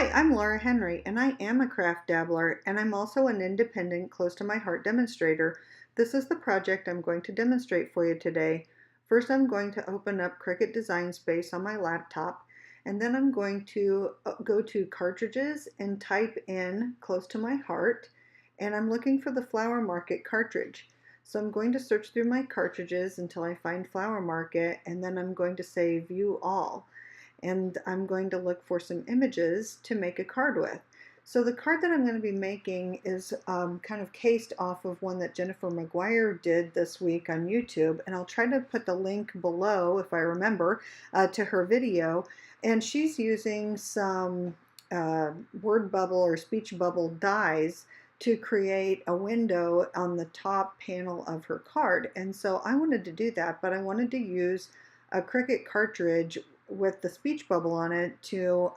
Hi, I'm Laura Henry, and I am a craft dabbler, and I'm also an independent, close to my heart demonstrator. This is the project I'm going to demonstrate for you today. First, I'm going to open up Cricut Design Space on my laptop, and then I'm going to go to Cartridges and type in Close to My Heart, and I'm looking for the Flower Market cartridge. So I'm going to search through my cartridges until I find Flower Market, and then I'm going to say View All. And I'm going to look for some images to make a card with. So the card that I'm going to be making is kind of cased off of one that Jennifer McGuire did this week on YouTube, and I'll try to put the link below, if I remember, to her video. And she's using some word bubble or speech bubble dies to create a window on the top panel of her card. And so I wanted to do that, but I wanted to use a Cricut cartridge with the speech bubble on it to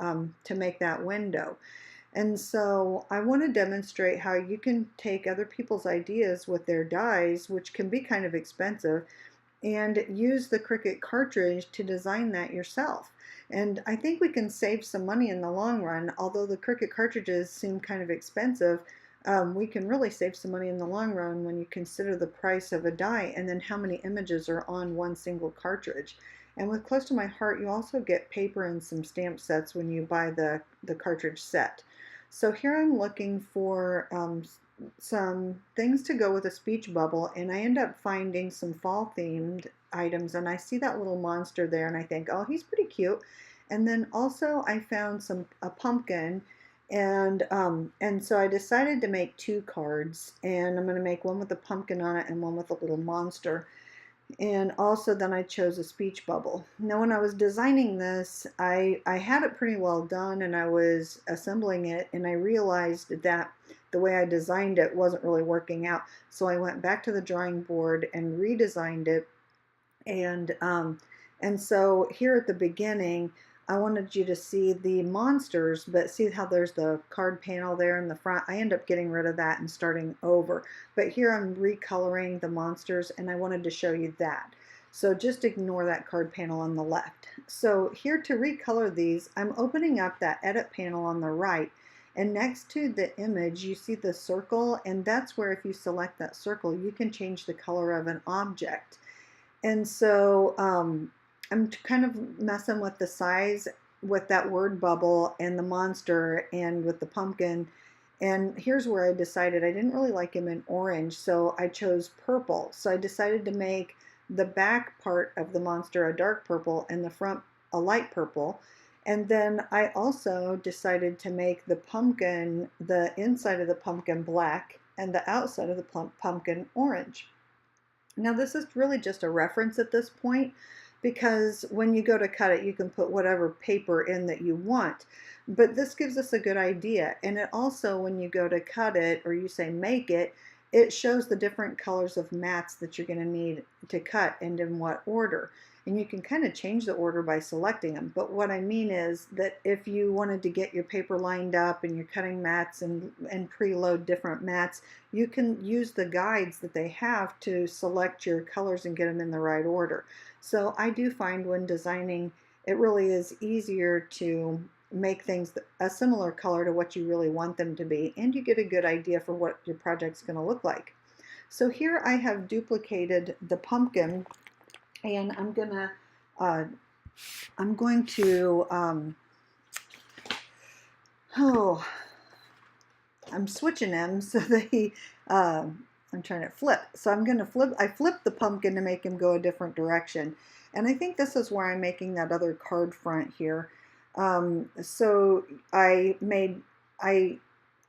make that window. And so I want to demonstrate how you can take other people's ideas with their dies, which can be kind of expensive, and use the Cricut cartridge to design that yourself. And I think we can save some money in the long run. Although the Cricut cartridges seem kind of expensive, we can really save some money in the long run when you consider the price of a die and then how many images are on one single cartridge. And with Close to My Heart, you also get paper and some stamp sets when you buy the cartridge set. So here I'm looking for some things to go with a speech bubble, and I end up finding some fall themed items, and I see that little monster there and I think, oh, he's pretty cute. And then also I found a pumpkin, and so I decided to make two cards, and I'm going to make one with a pumpkin on it and one with a little monster. And also then I chose a speech bubble. Now when I was designing this, I had it pretty well done, and I was assembling it, and I realized that the way I designed it wasn't really working out. So I went back to the drawing board and redesigned it. And so here at the beginning, I wanted you to see the monsters, but see how there's the card panel there in the front? I end up getting rid of that and starting over. But here I'm recoloring the monsters, and I wanted to show you that. So just ignore that card panel on the left. So here to recolor these, I'm opening up that edit panel on the right, and next to the image you see the circle, and that's where if you select that circle you can change the color of an object. And so I'm kind of messing with the size with that word bubble and the monster and with the pumpkin. And here's where I decided I didn't really like him in orange, so I chose purple. So I decided to make the back part of the monster a dark purple and the front a light purple. And then I also decided to make the pumpkin, the inside of the pumpkin black and the outside of the pumpkin orange. Now this is really just a reference at this point, because when you go to cut it, you can put whatever paper in that you want. But this gives us a good idea. And it also, when you go to cut it, or you say make it, it shows the different colors of mats that you're going to need to cut and in what order. And you can kind of change the order by selecting them. But what I mean is that if you wanted to get your paper lined up and you're cutting mats and preload different mats, you can use the guides that they have to select your colors and get them in the right order. So I do find when designing, it really is easier to make things a similar color to what you really want them to be, and you get a good idea for what your project's going to look like. So here I have duplicated the pumpkin, and I'm switching them so that I'm trying to flip. So I flipped the pumpkin to make him go a different direction. And I think this is where I'm making that other card front here. So I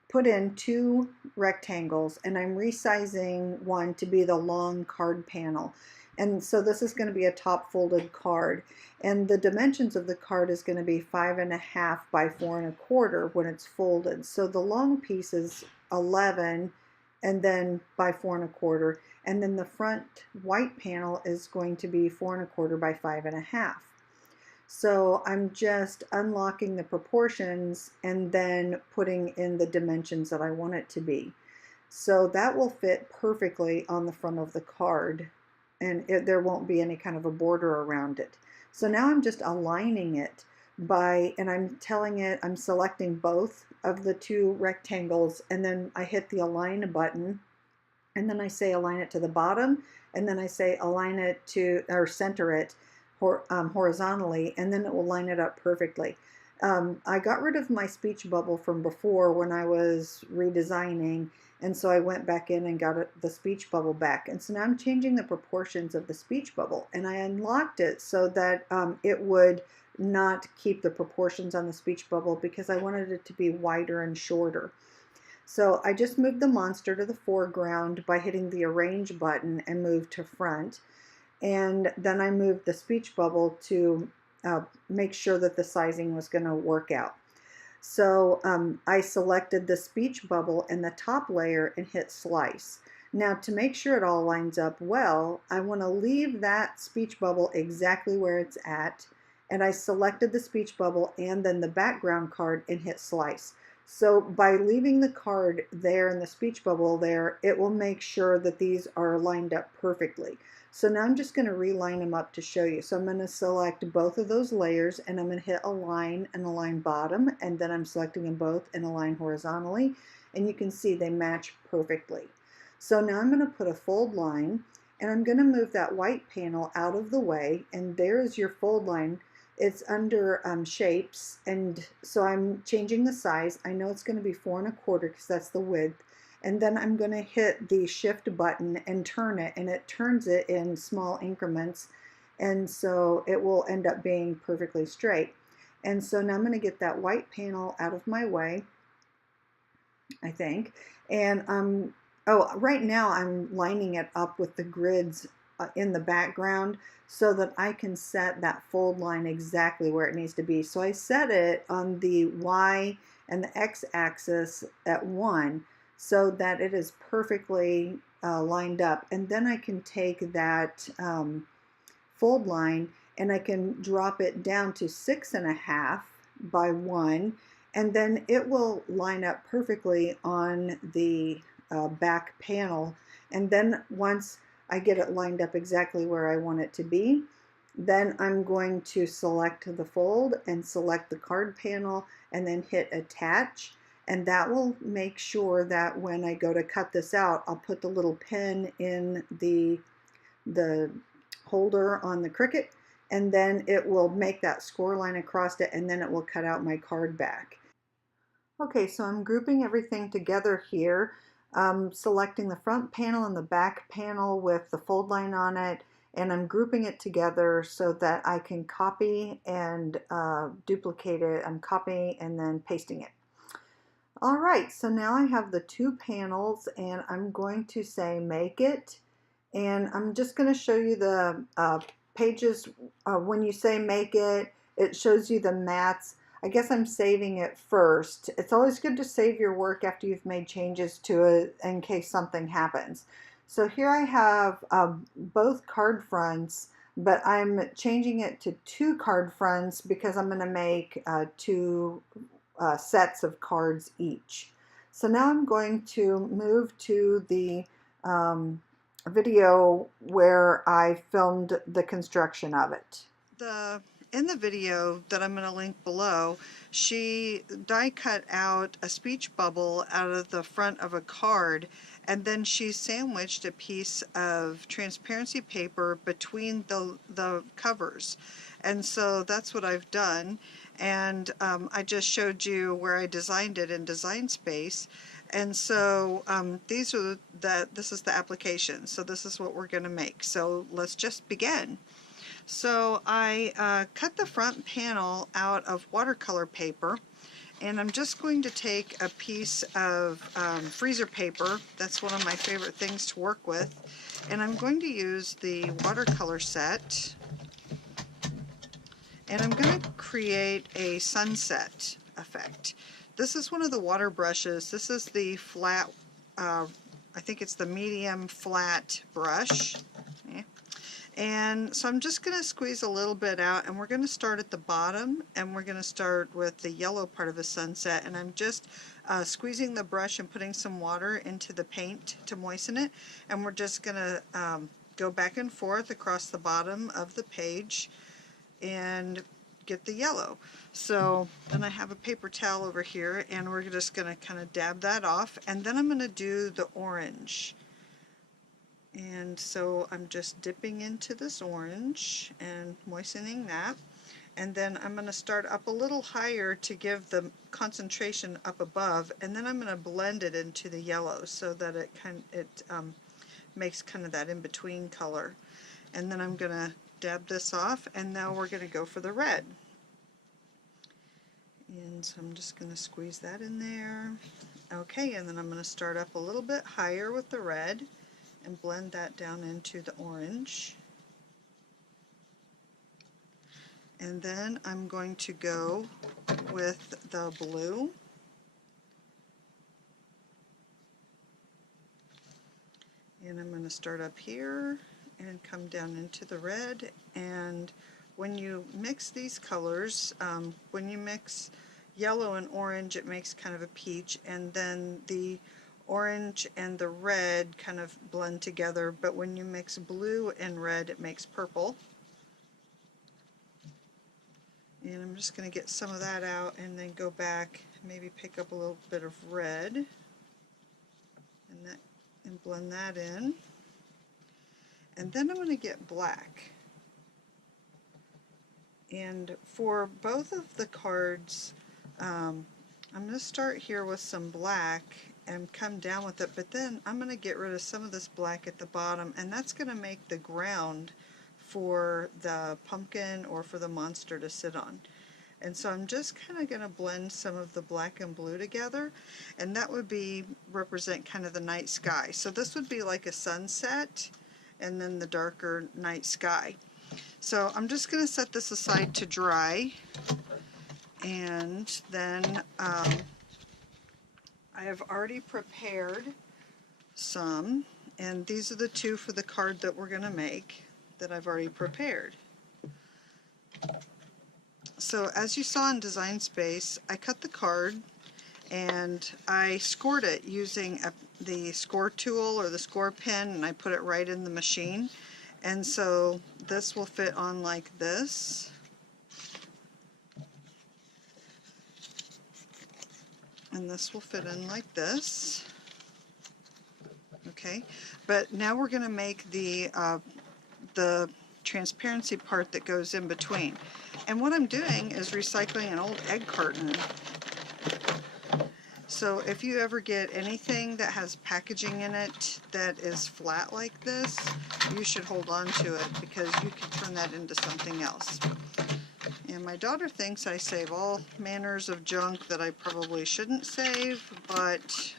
put in two rectangles, and I'm resizing one to be the long card panel. And so this is going to be a top folded card, and the dimensions of the card is going to be 5.5 by 4 1/4 when it's folded. So the long piece is 11 and then by 4 1/4, and then the front white panel is going to be 4 1/4 by 5.5. So I'm just unlocking the proportions and then putting in the dimensions that I want it to be. So that will fit perfectly on the front of the card, and there won't be any kind of a border around it. So now I'm just aligning it and I'm telling it, I'm selecting both of the two rectangles, and then I hit the align button, and then I say align it to the bottom, and then I say align it to, or center it horizontally, and then it will line it up perfectly. I got rid of my speech bubble from before when I was redesigning, and so I went back in and got the speech bubble back. And so now I'm changing the proportions of the speech bubble, and I unlocked it so that it would not keep the proportions on the speech bubble because I wanted it to be wider and shorter. So I just moved the monster to the foreground by hitting the arrange button and moved to front. And then I moved the speech bubble to make sure that the sizing was going to work out. So I selected the speech bubble in the top layer and hit slice. Now to make sure it all lines up well, I want to leave that speech bubble exactly where it's at, and I selected the speech bubble and then the background card and hit slice. So by leaving the card there and the speech bubble there, it will make sure that these are lined up perfectly. So now I'm just going to reline them up to show you. So I'm going to select both of those layers, and I'm going to hit align and align bottom, and then I'm selecting them both and align horizontally, and you can see they match perfectly. So now I'm going to put a fold line, and I'm going to move that white panel out of the way, and there's your fold line. It's under shapes, and so I'm changing the size. I know it's going to be 4 1/4 because that's the width. And then I'm going to hit the shift button and turn it, and it turns it in small increments, and so it will end up being perfectly straight. And so now I'm going to get that white panel out of my way, I think, and right now I'm lining it up with the grids in the background so that I can set that fold line exactly where it needs to be. So I set it on the Y and the X axis at 1, so that it is perfectly lined up. And then I can take that fold line and I can drop it down to 6 1/2 by 1, and then it will line up perfectly on the back panel. And then once I get it lined up exactly where I want it to be, then I'm going to select the fold and select the card panel and then hit attach. And that will make sure that when I go to cut this out, I'll put the little pin in the holder on the Cricut, and then it will make that score line across it, and then it will cut out my card back. Okay, so I'm grouping everything together here, selecting the front panel and the back panel with the fold line on it, and I'm grouping it together so that I can copy and duplicate it. I'm copying and then pasting it. All right, so now I have the two panels, and I'm going to say make it, and I'm just going to show you the pages. When you say make it, it shows you the mats. I guess I'm saving it first. It's always good to save your work after you've made changes to it in case something happens. So here I have both card fronts, but I'm changing it to 2 card fronts because I'm going to make 2 sets of cards each. So now I'm going to move to the video where I filmed the construction of it. In the video that I'm going to link below, she die cut out a speech bubble out of the front of a card, and then she sandwiched a piece of transparency paper between the covers. And so that's what I've done, and I just showed you where I designed it in Design Space. And so this is the application. So this is what we're going to make. So let's just begin. So I cut the front panel out of watercolor paper, and I'm just going to take a piece of freezer paper. That's one of my favorite things to work with. And I'm going to use the watercolor set, and I'm going to create a sunset effect. This is one of the water brushes. This is the flat, I think it's the medium flat brush. Yeah. And so I'm just going to squeeze a little bit out, and we're going to start at the bottom, and we're going to start with the yellow part of a sunset, and I'm just squeezing the brush and putting some water into the paint to moisten it, and we're just going to go back and forth across the bottom of the page and get the yellow. So then I have a paper towel over here, and we're just going to kind of dab that off, and then I'm going to do the orange. And so I'm just dipping into this orange and moistening that, and then I'm going to start up a little higher to give the concentration up above, and then I'm going to blend it into the yellow so that it makes kind of that in-between color. And then I'm going to dab this off, and now we're going to go for the red. And so I'm just going to squeeze that in there. Okay, and then I'm going to start up a little bit higher with the red and blend that down into the orange. And then I'm going to go with the blue. And I'm going to start up here and come down into the red. And when you mix these colors, when you mix yellow and orange, it makes kind of a peach, and then the orange and the red kind of blend together, but when you mix blue and red, it makes purple. And I'm just going to get some of that out and then go back, maybe pick up a little bit of red and blend that in. And then I'm going to get black. And for both of the cards, I'm going to start here with some black and come down with it, but then I'm going to get rid of some of this black at the bottom, and that's going to make the ground for the pumpkin or for the monster to sit on. And so I'm just kind of going to blend some of the black and blue together, and that would represent kind of the night sky. So this would be like a sunset and then the darker night sky. So I'm just going to set this aside to dry, and then I have already prepared some, and these are the two for the card that we're going to make that I've already prepared. So as you saw in Design Space, I cut the card and I scored it using the score tool or the score pen, and I put it right in the machine. And so this will fit on like this. And this will fit in like this. Okay, but now we're going to make the transparency part that goes in between. And what I'm doing is recycling an old egg carton. So if you ever get anything that has packaging in it that is flat like this, you should hold on to it, because you can turn that into something else. And my daughter thinks I save all manners of junk that I probably shouldn't save, but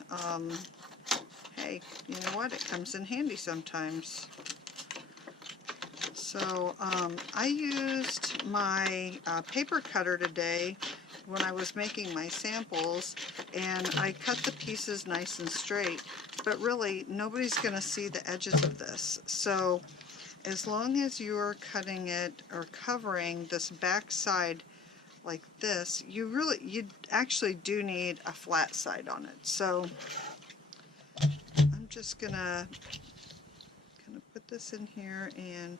hey, you know what? It comes in handy sometimes. So I used my paper cutter today when I was making my samples, and I cut the pieces nice and straight, but really nobody's going to see the edges of this. So as long as you're cutting it or covering this back side like this, you actually do need a flat side on it. So I'm just gonna kind of put this in here, and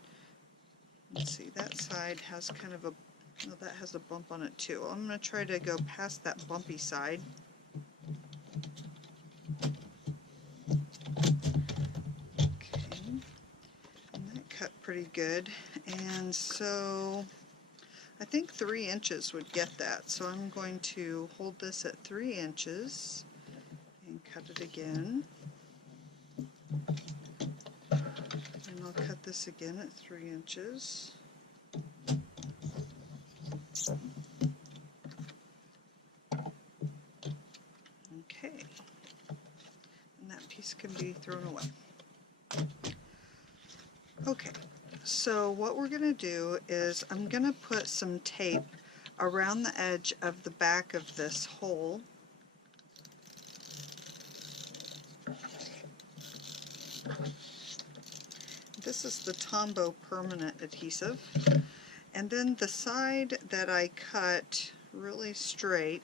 let's see, that side has kind of that has a bump on it too. I'm going to try to go past that bumpy side. Okay, and that cut pretty good, and so I think 3 inches would get that. So I'm going to hold this at 3 inches and cut it again. And I'll cut this again at 3 inches. Okay, and that piece can be thrown away. Okay, so what we're going to do is I'm going to put some tape around the edge of the back of this hole. This is the Tombow permanent adhesive. And then the side that I cut really straight,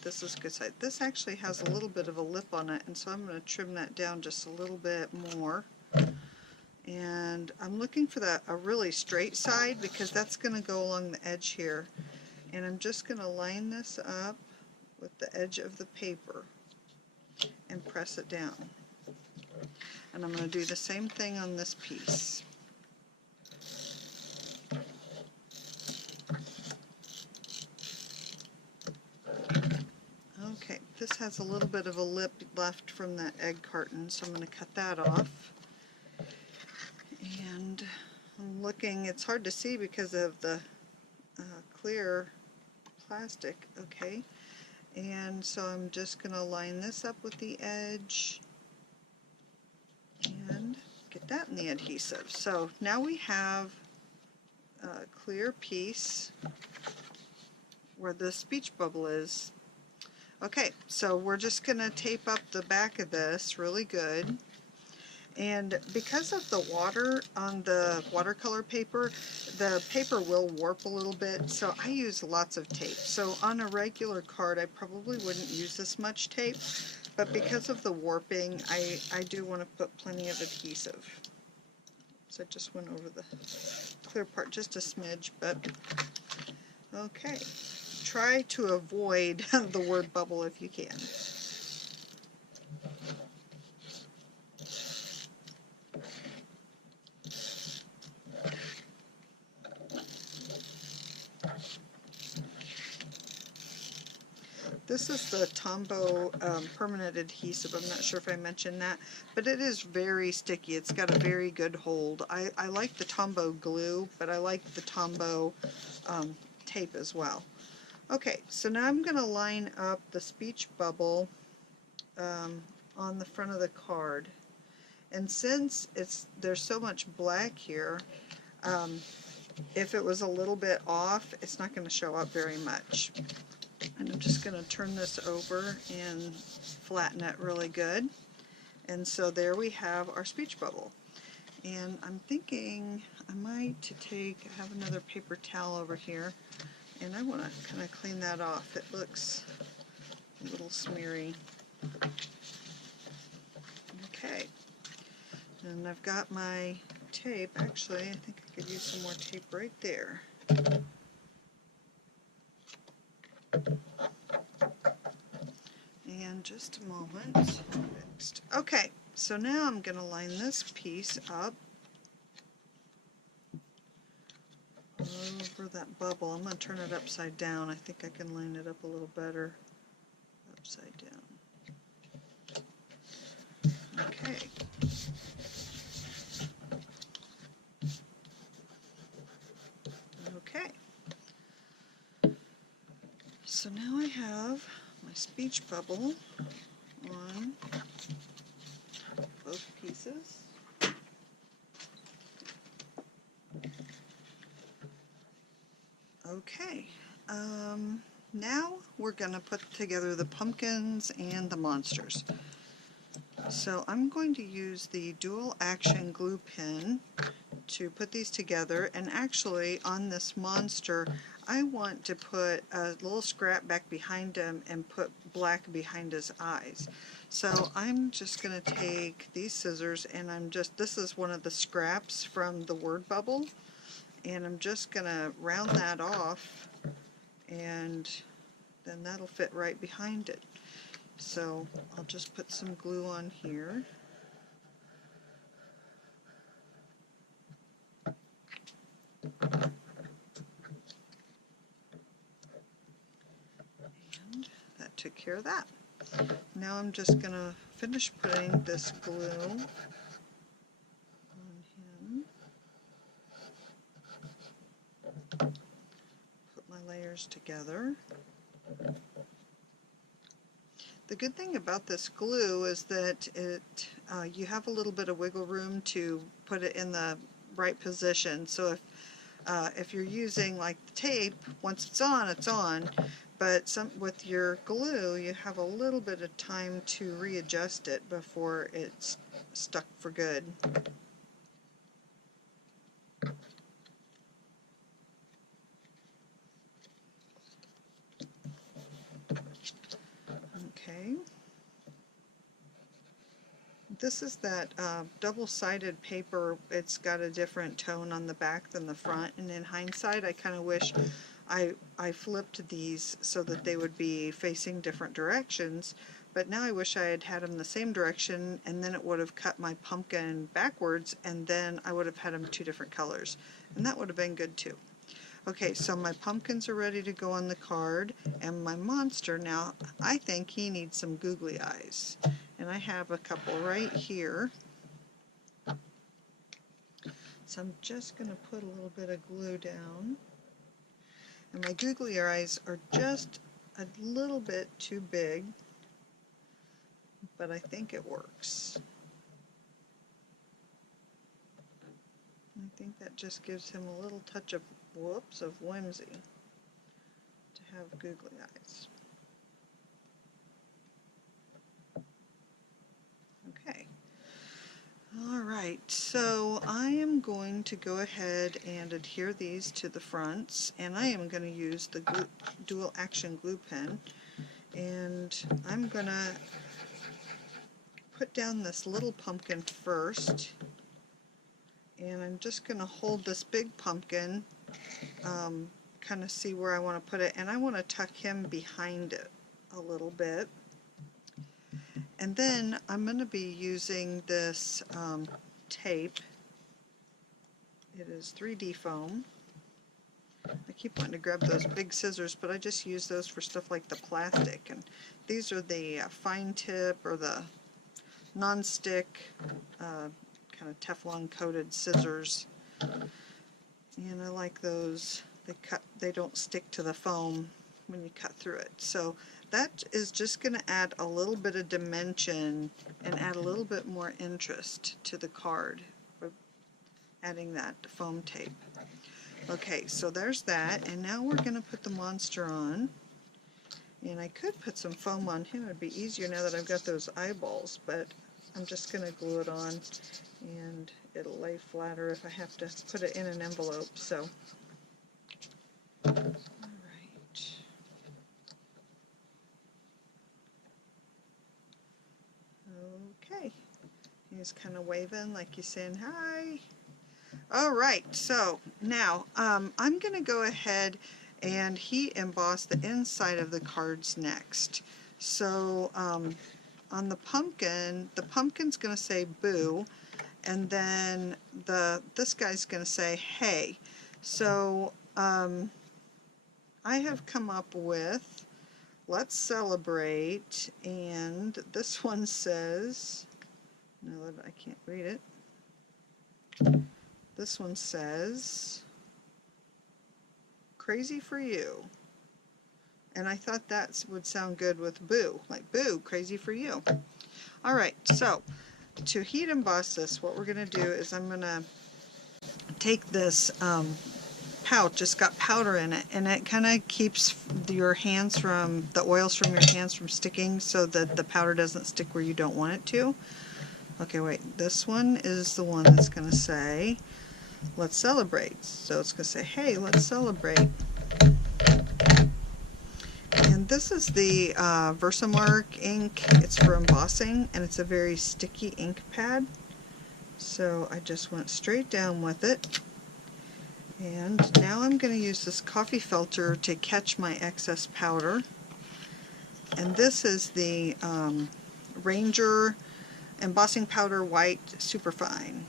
this is good side. This actually has a little bit of a lip on it, and so I'm going to trim that down just a little bit more. And I'm looking for a really straight side because that's going to go along the edge here. And I'm just going to line this up with the edge of the paper and press it down. And I'm going to do the same thing on this piece. Okay, this has a little bit of a lip left from that egg carton, so I'm going to cut that off. And I'm looking, it's hard to see because of the clear plastic. Okay, and so I'm just going to line this up with the edge and get that in the adhesive. So now we have a clear piece where the speech bubble is. Okay, so we're just going to tape up the back of this really good. And because of the water on the watercolor paper, the paper will warp a little bit, so I use lots of tape. So on a regular card, I probably wouldn't use this much tape, but because of the warping, I do want to put plenty of adhesive. So I just went over the clear part just a smidge, but okay. Try to avoid the word bubble if you can. This is the Tombow permanent adhesive. I'm not sure if I mentioned that, but it is very sticky. It's got a very good hold. I like the Tombow glue, but I like the Tombow tape as well. Okay, so now I'm going to line up the speech bubble on the front of the card. And since there's so much black here, if it was a little bit off, it's not going to show up very much. And I'm just going to turn this over and flatten it really good. And so there we have our speech bubble. And I'm thinking I might I have another paper towel over here, and I want to kind of clean that off. It looks a little smeary. Okay. And I've got my tape. Actually, I think I could use some more tape right there. And just a moment. Next. Okay, so now I'm going to line this piece up over that bubble. I'm going to turn it upside down. I think I can line it up a little better upside down. Okay. Okay. So now I have my speech bubble on both pieces. Okay, now we're going to put together the pumpkins and the monsters. So I'm going to use the dual action glue pen to put these together, and actually on this monster I want to put a little scrap back behind him and put black behind his eyes. So I'm just going to take these scissors, and this is one of the scraps from the word bubble, and I'm just going to round that off, and then that'll fit right behind it. So I'll just put some glue on here. And that took care of that. Now I'm just going to finish putting this glue on him. Put my layers together. The good thing about this glue is that you have a little bit of wiggle room to put it in the right position. So if you're using like the tape, once it's on, but with your glue you have a little bit of time to readjust it before it's stuck for good. Okay. This is that double-sided paper. It's got a different tone on the back than the front, and in hindsight I kind of wish I flipped these so that they would be facing different directions, but now I wish I had had them the same direction, and then it would have cut my pumpkin backwards, and then I would have had them two different colors, and that would have been good too. Okay, so my pumpkins are ready to go on the card, and my monster, now I think he needs some googly eyes. And I have a couple right here. So I'm just going to put a little bit of glue down. And my googly eyes are just a little bit too big, but I think it works. I think that just gives him a little touch of, whoops, of whimsy to have googly eyes. Okay. Alright, so I am going to go ahead and adhere these to the fronts, and I am going to use the dual action glue pen, and I'm going to put down this little pumpkin first, and I'm just going to hold this big pumpkin, kind of see where I want to put it, and I want to tuck him behind it a little bit. And then I'm going to be using this tape. It is 3D foam. I keep wanting to grab those big scissors, but I just use those for stuff like the plastic. And these are the fine tip or the non-stick kind of Teflon coated scissors. And I like those. They don't stick to the foam when you cut through it. So that is just going to add a little bit of dimension and add a little bit more interest to the card by adding that foam tape. Okay, so there's that, and now we're going to put the monster on. And I could put some foam on him. It would be easier now that I've got those eyeballs, but I'm just going to glue it on, and it'll lay flatter if I have to put it in an envelope. So, all right. Okay, he's kind of waving like he's saying hi. Alright, so now I'm going to go ahead and heat emboss the inside of the cards next. So on the pumpkin's going to say boo, and then this guy's going to say hey. So I have come up with let's celebrate, and this one says, no, I can't read it. This one says, crazy for you. And I thought that would sound good with boo, like boo, crazy for you. Alright, so to heat emboss this, what we're going to do is I'm going to take this pouch. It's got powder in it, and it kind of keeps your hands from, the oils from your hands from sticking, so that the powder doesn't stick where you don't want it to. Okay, wait, this one is the one that's going to say, let's celebrate. So it's going to say, hey, let's celebrate. And this is the Versamark ink. It's for embossing, and it's a very sticky ink pad. So I just went straight down with it. And now I'm going to use this coffee filter to catch my excess powder. And this is the Ranger Embossing Powder White Superfine.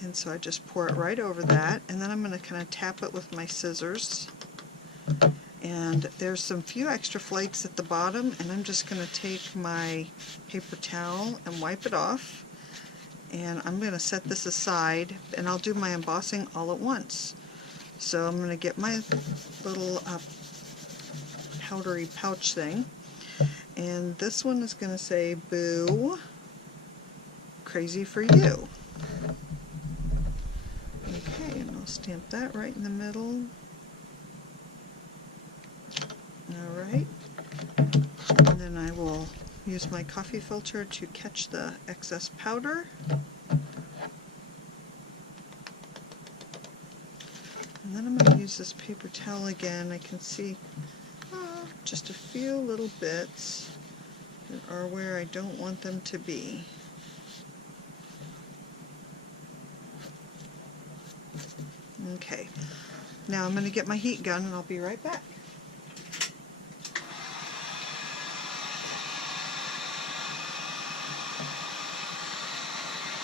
And so I just pour it right over that, and then I'm going to kind of tap it with my scissors. And there's some few extra flakes at the bottom, and I'm just going to take my paper towel and wipe it off. And I'm going to set this aside, and I'll do my embossing all at once. So I'm going to get my little powdery pouch thing, and this one is going to say boo, crazy for you. Okay, and I'll stamp that right in the middle. Alright, and then I will use my coffee filter to catch the excess powder. And then I'm going to use this paper towel again. I can see just a few little bits that are where I don't want them to be. Okay, now I'm going to get my heat gun and I'll be right back.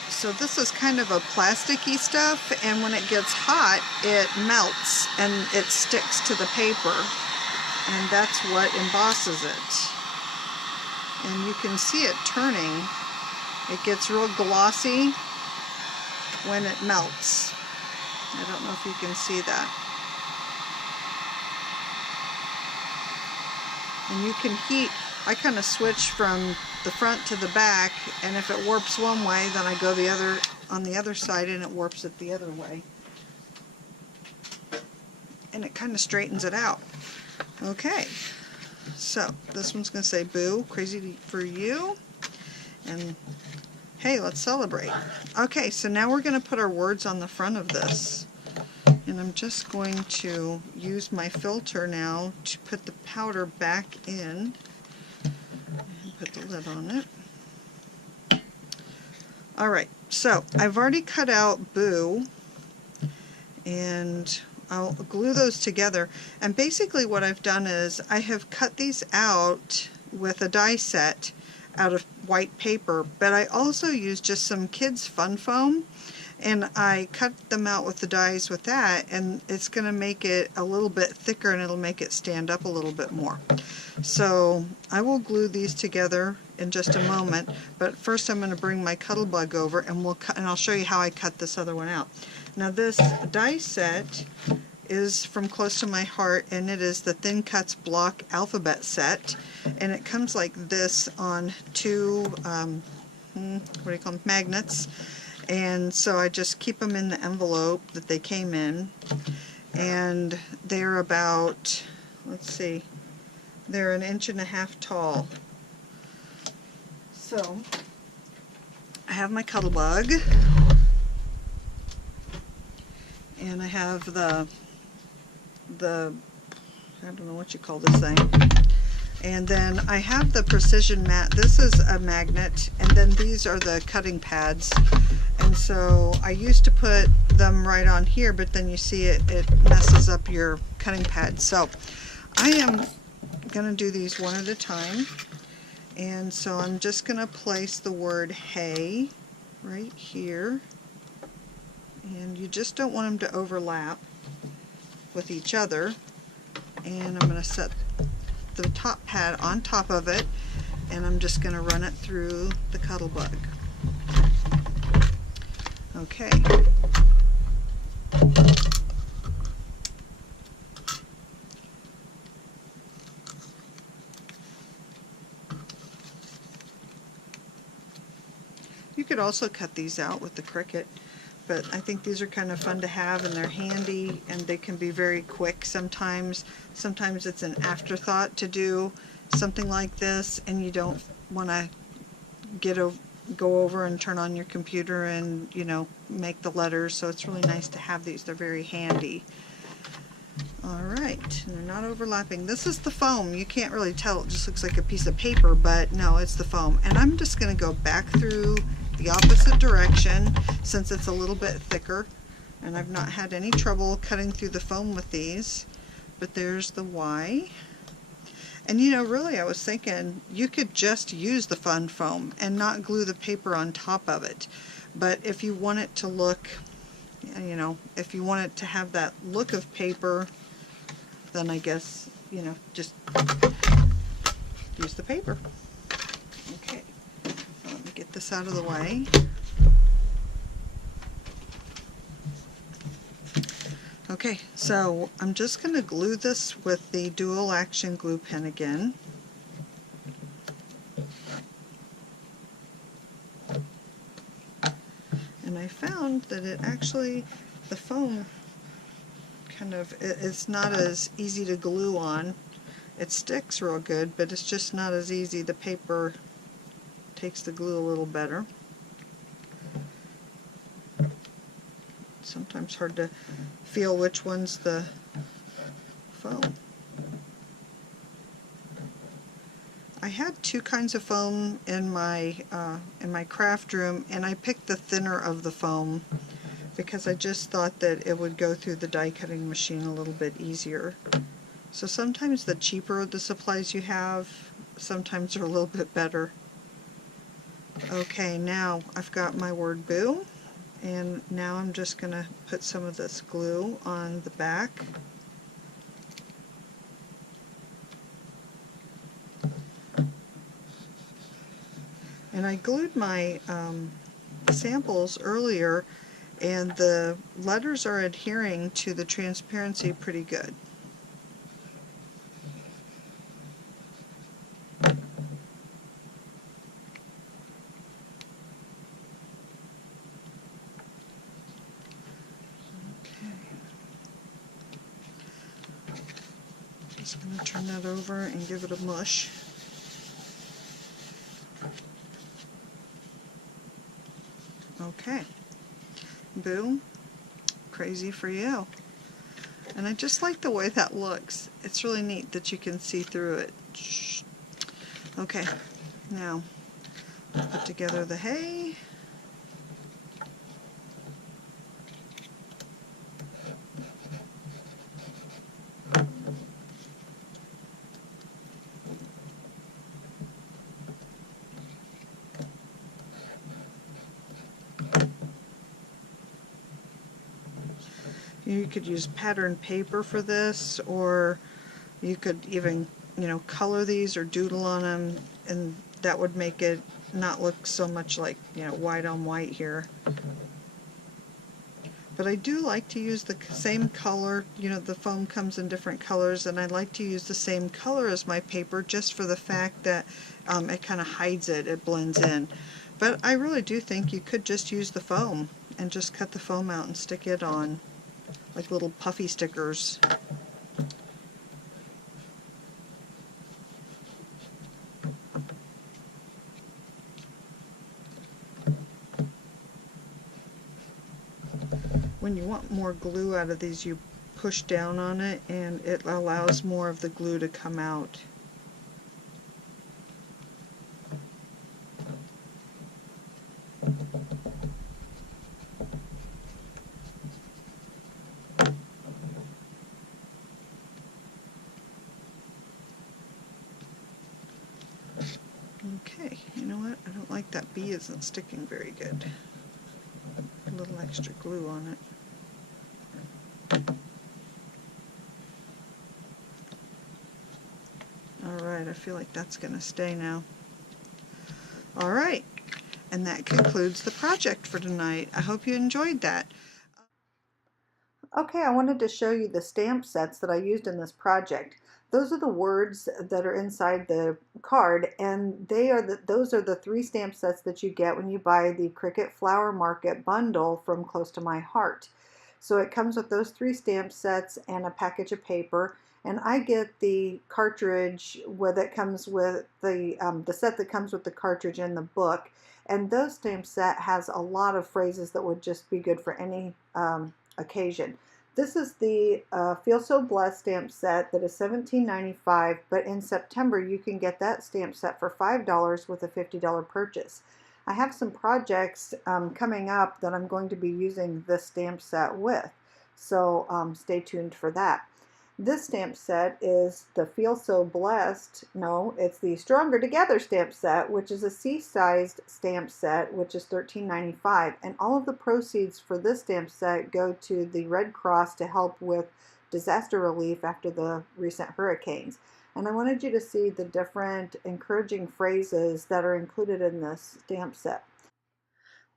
So this is kind of a plasticky stuff, and when it gets hot it melts and it sticks to the paper, and that's what embosses it. And you can see it turning. It gets real glossy when it melts. I don't know if you can see that. And you can heat. I kind of switch from the front to the back, and if it warps one way, then I go on the other side and it warps it the other way. And it kind of straightens it out. Okay, so this one's going to say boo, crazy for you, and hey, let's celebrate. Okay, so now we're going to put our words on the front of this. And I'm just going to use my filter now to put the powder back in. And put the lid on it. Alright, so I've already cut out boo, and I'll glue those together. And basically what I've done is I have cut these out with a die set out of white paper, but I also used just some kids fun foam, and I cut them out with the dies with that, and it's going to make it a little bit thicker and it'll make it stand up a little bit more. So I will glue these together in just a moment, but first I'm going to bring my Cuttlebug over and I'll show you how I cut this other one out. Now this die set is from close to my heart, and it is the Thin Cuts Block Alphabet set, and it comes like this on two magnets. And so I just keep them in the envelope that they came in, and they're about, let's see, they're 1.5 inches tall. So I have my Cuttlebug, and I have the I don't know what you call this thing. And then I have the precision mat. This is a magnet, and then these are the cutting pads. And so I used to put them right on here, but then you see it messes up your cutting pad. So I am going to do these one at a time. And so I'm just going to place the word hey right here. And you just don't want them to overlap with each other. And I'm going to set the top pad on top of it, and I'm just going to run it through the Cuttlebug. Okay. You could also cut these out with the Cricut, but I think these are kind of fun to have, and they're handy, and they can be very quick sometimes. Sometimes it's an afterthought to do something like this, and you don't want to go over and turn on your computer and, you know, make the letters, so it's really nice to have these. They're very handy. Alright, they're not overlapping. This is the foam. You can't really tell, it just looks like a piece of paper, but no, it's the foam. And I'm just going to go back through the opposite direction since it's a little bit thicker, and I've not had any trouble cutting through the foam with these. But there's the Y. And you know, really I was thinking you could just use the fun foam and not glue the paper on top of it. But if you want it to look, you know, if you want it to have that look of paper, then I guess, you know, just use the paper. Okay, let me get this out of the way. Okay, so I'm just going to glue this with the dual action glue pen again. And I found that it actually, the foam kind of, it's not as easy to glue on. It sticks real good, but it's just not as easy. The paper takes the glue a little better. Sometimes hard to feel which one's the foam. I had two kinds of foam in my craft room, and I picked the thinner of the foam because I just thought that it would go through the die cutting machine a little bit easier. So sometimes the cheaper the supplies you have, sometimes they're a little bit better. Okay, now I've got my word boo, and now I'm just going to put some of this glue on the back. And I glued my samples earlier, and the letters are adhering to the transparency pretty good. Just going to turn that over and give it a mush. Okay, boom, crazy for you. And I just like the way that looks. It's really neat that you can see through it. Okay, now I'll put together the hay. You could use patterned paper for this, or you could even, color these or doodle on them, and that would make it not look so much like, white on white here. But I do like to use the same color. The foam comes in different colors, and I like to use the same color as my paper just for the fact that it kind of hides it, it blends in. But I really do think you could just use the foam and just cut the foam out and stick it on like little puffy stickers. When you want more glue out of these, you push down on it and it allows more of the glue to come out. Okay, you know what? I don't like that bee isn't sticking very good. A little extra glue on it. Alright, I feel like that's going to stay now. Alright, and that concludes the project for tonight. I hope you enjoyed that. Okay, I wanted to show you the stamp sets that I used in this project. Those are the words that are inside the card, and those are the 3 stamp sets that you get when you buy the Cricut Flower Market bundle from Close to My Heart. So it comes with those 3 stamp sets and a package of paper, and I get the cartridge that comes with the set that comes with the cartridge and the book. And those stamp set has a lot of phrases that would just be good for any occasion. This is the Feel So Blessed stamp set that is $17.95, but in September you can get that stamp set for $5 with a $50 purchase. I have some projects coming up that I'm going to be using this stamp set with, so stay tuned for that. This stamp set is the Feel So Blessed, no, it's the Stronger Together stamp set, which is a C-sized stamp set, which is $13.95. And all of the proceeds for this stamp set go to the Red Cross to help with disaster relief after the recent hurricanes. And I wanted you to see the different encouraging phrases that are included in this stamp set.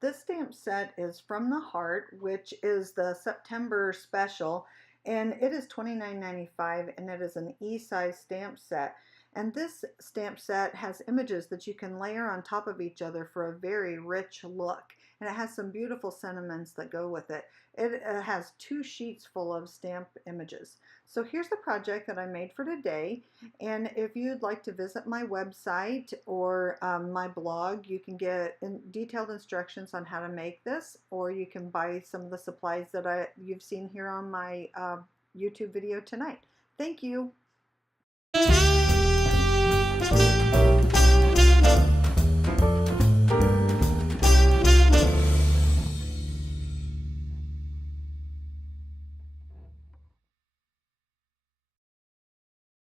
This stamp set is From the Heart, which is the September special, and it is $29.95, and it is an E-size stamp set. And this stamp set has images that you can layer on top of each other for a very rich look. And it has some beautiful sentiments that go with it. It has 2 sheets full of stamp images. So here's the project that I made for today. And if you'd like to visit my website or my blog, you can get detailed instructions on how to make this, or you can buy some of the supplies that you've seen here on my YouTube video tonight. Thank you.